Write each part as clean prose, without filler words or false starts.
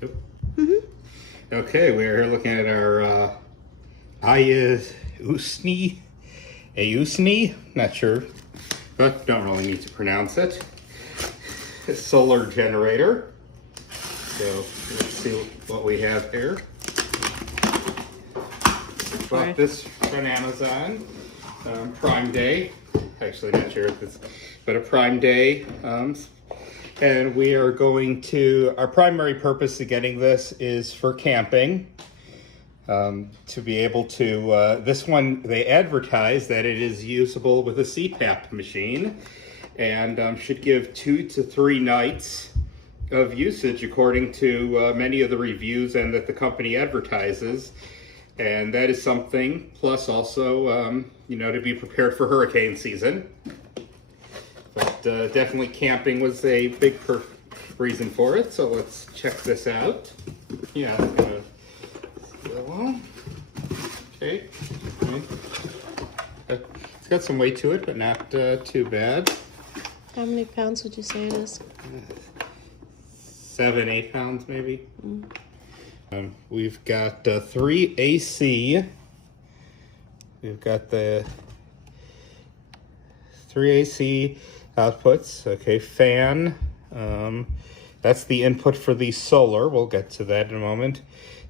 Go. Okay, we're here looking at our Aeiusny, not sure, but don't really need to pronounce it. Solar generator. So let's see what we have here. Bought this from Amazon, Prime Day. Actually, not sure if it's, but a Prime Day. And we are going to, our primary purpose of getting this is for camping. To be able to, this one, they advertise that it is usable with a CPAP machine and should give 2 to 3 nights of usage according to many of the reviews and that the company advertises. And that is something, plus also, you know, to be prepared for hurricane season. But definitely camping was a big reason for it. So let's check this out. Yeah. Okay. It's got some weight to it, but not too bad. How many pounds would you say it is? 7, 8 pounds maybe. We've got 3 AC. We've got the 3 AC outputs. Okay, fan. That's the input for the solar. We'll get to that in a moment.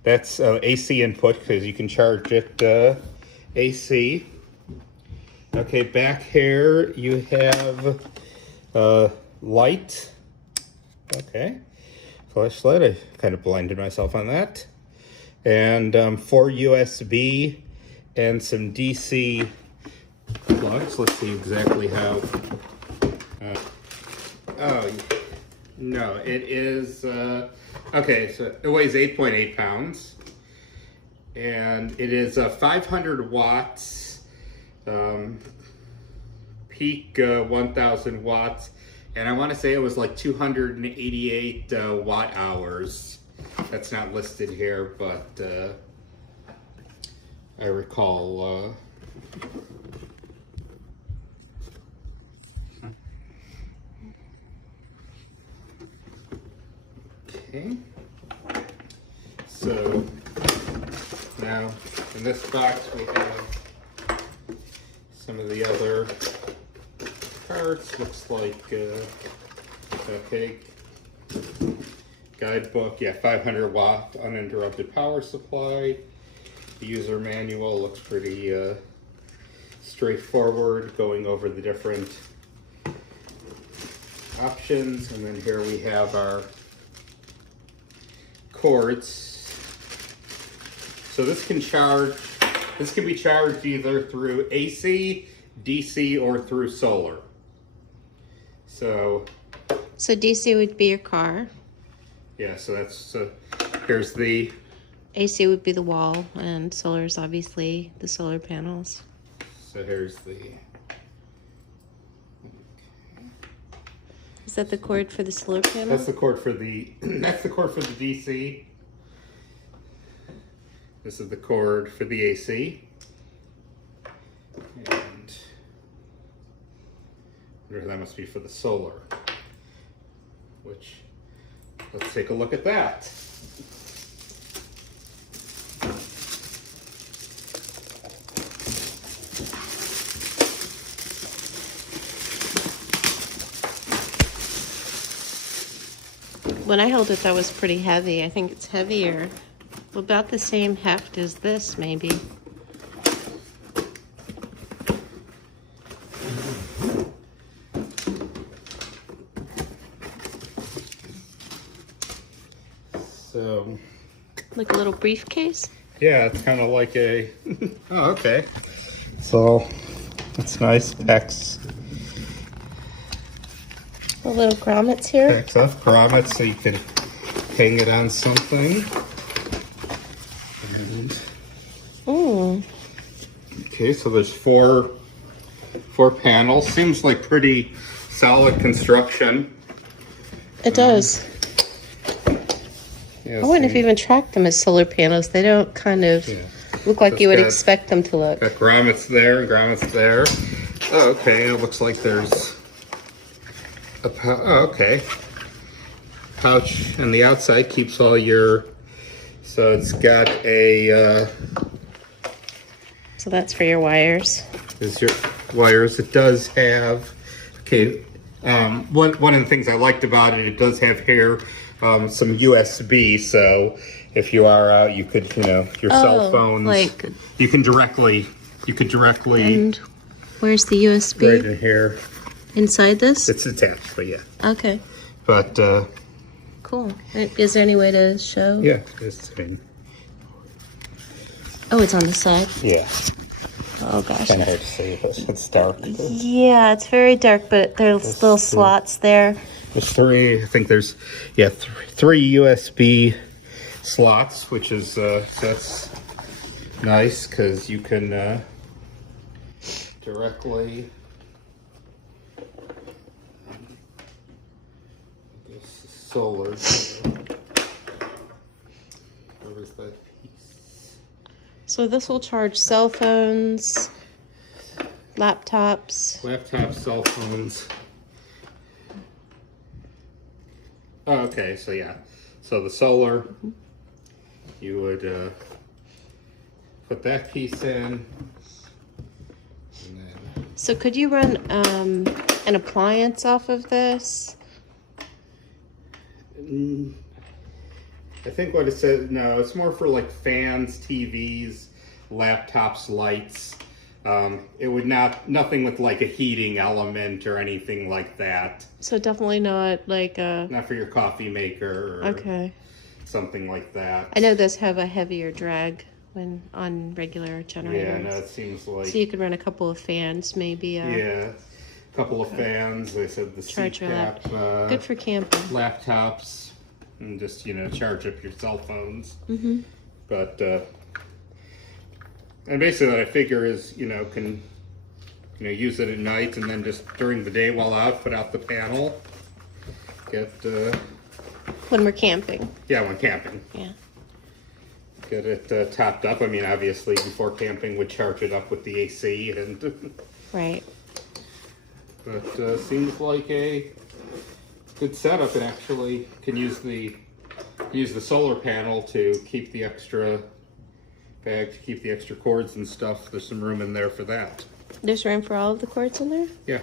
That's AC input because you can charge it AC. Okay, back here you have light. Okay. Flashlight, I kind of blinded myself on that. And 4 USB and some DC plugs. Let's see exactly how. Oh, no, it is, okay, so it weighs 8.8 pounds. And it is 500 watts, peak 1000 watts. And I want to say it was like 288 watt hours. That's not listed here, but I recall. Okay. So now in this box we have some of the other parts. Looks like okay, guidebook. Yeah, 500 watt uninterrupted power supply. The user manual looks pretty straightforward, going over the different options. And then here we have our cords. So this can charge. This can be charged either through AC, DC, or through solar. So DC would be your car. Yeah, so that's, here's the... AC would be the wall, and solar is obviously the solar panels. So here's the... Is that the cord for the solar panel? That's the cord for the, that's the cord for the DC. This is the cord for the AC. And that must be for the solar, which, let's take a look at that. When I held it, that was pretty heavy. I think it's heavier. About the same heft as this, maybe. So, like a little briefcase? Yeah, it's kind of like a... Oh, okay. So, it's nice. Packs. A little grommets here. Packs up grommets so you can hang it on something. And... Ooh. Okay, so there's four panels. Seems like pretty solid construction. It does. Yeah, I wouldn't have even tracked them as solar panels. They don't kind of look like you would expect them to look. Got grommets there and grommets there. Oh, okay. It looks like there's a pouch on the outside keeps all your, so it's got a, So that's for your wires. is your wires. It does have, okay, one of the things I liked about it, it does have here some USB, so if you are out, you could, your cell phones, like, you could directly, and where's the USB? right in here. Inside this? It's attached, but yeah. Okay, But, cool. Is there any way to show? yeah, it's, I mean, Oh, it's on the side. yeah, Oh gosh. kind of hard to see, but it's dark. Yeah, it's very dark, but there's little slots there. There's three, I think there's, yeah, three USB slots, which is, that's nice, because you can directly, solar, where is that piece? So this will charge cell phones, laptops. Laptops, cell phones. Oh, okay, so yeah. So the solar, you would put that piece in. And then, So could you run an appliance off of this? I think what it says, no, it's more for like fans, TVs, laptops, lights. It would nothing with like a heating element or anything like that. So definitely not like a... Not for your coffee maker or Okay. something like that. I know those have a heavier drag when on regular Yeah, generators. no, it seems like, So you could run a couple of fans, maybe. yeah, a couple of fans. They said the Charge your CPAP, Good for camping. laptops, and just, charge up your cell phones. Mm-hmm. But, and basically what I figure is, can, use it at night and then just during the day while out, put out the panel. Get, When we're camping. yeah, when camping. Yeah. Get it topped up. I mean, obviously before camping would charge it up with the AC and, Right. but seems like a good setup. It actually can use the solar panel to keep the extra bag, to keep the extra cords and stuff. There's some room in there for that. There's room for all of the cords in there? Yeah.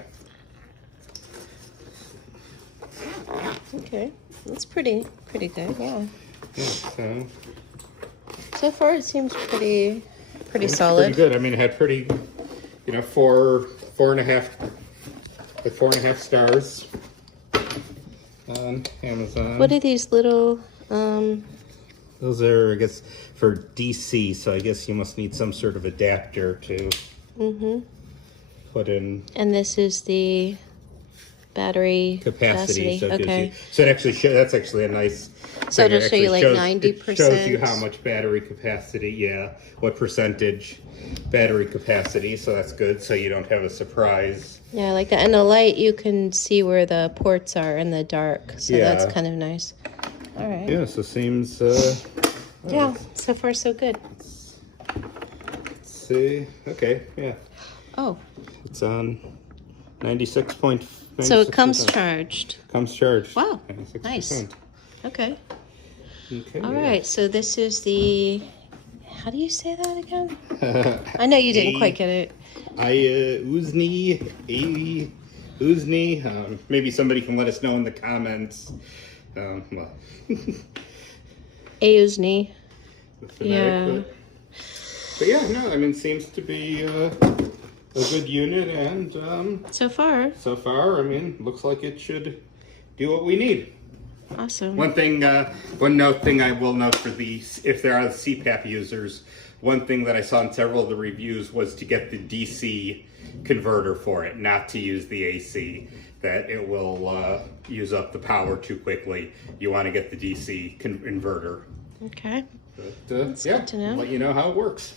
Okay. That's pretty good, yeah. Yeah, so So far it seems pretty it's solid. pretty good. I mean, it had pretty, 4.5 stars on Amazon. What are these little Those are, I guess, for DC, so I guess you must need some sort of adapter to put in and this is the battery capacity. So it gives okay. you, so it actually that's actually a nice. So thing. it'll It show you actually like shows- 90%. It shows you how much battery capacity. Yeah, what percentage battery capacity. So that's good. So you don't have a surprise. Yeah, I like that. And the light, you can see where the ports are in the dark. So that's Yeah. kind of nice. All right. Yeah. So seems. Yeah, so far so good. Let's see. Okay. Yeah. Oh, It's on 96.96%. so it comes charged. Comes charged. Wow, 96%. nice. Okay. Okay. All right, so this is the, how do you say that again? I know you didn't quite get it. Aeiusny. Maybe somebody can let us know in the comments. Well, Aeiusny. the phonetic, but yeah, no, I mean, seems to be a good unit, and So far, so far, I mean, looks like it should do what we need. awesome. One thing I will note for these, if there are CPAP users, one thing that I saw in several of the reviews was to get the DC converter for it, not to use the AC, that it will use up the power too quickly. You want to get the DC inverter. Okay. But, That's yeah, good to know. let you know how it works.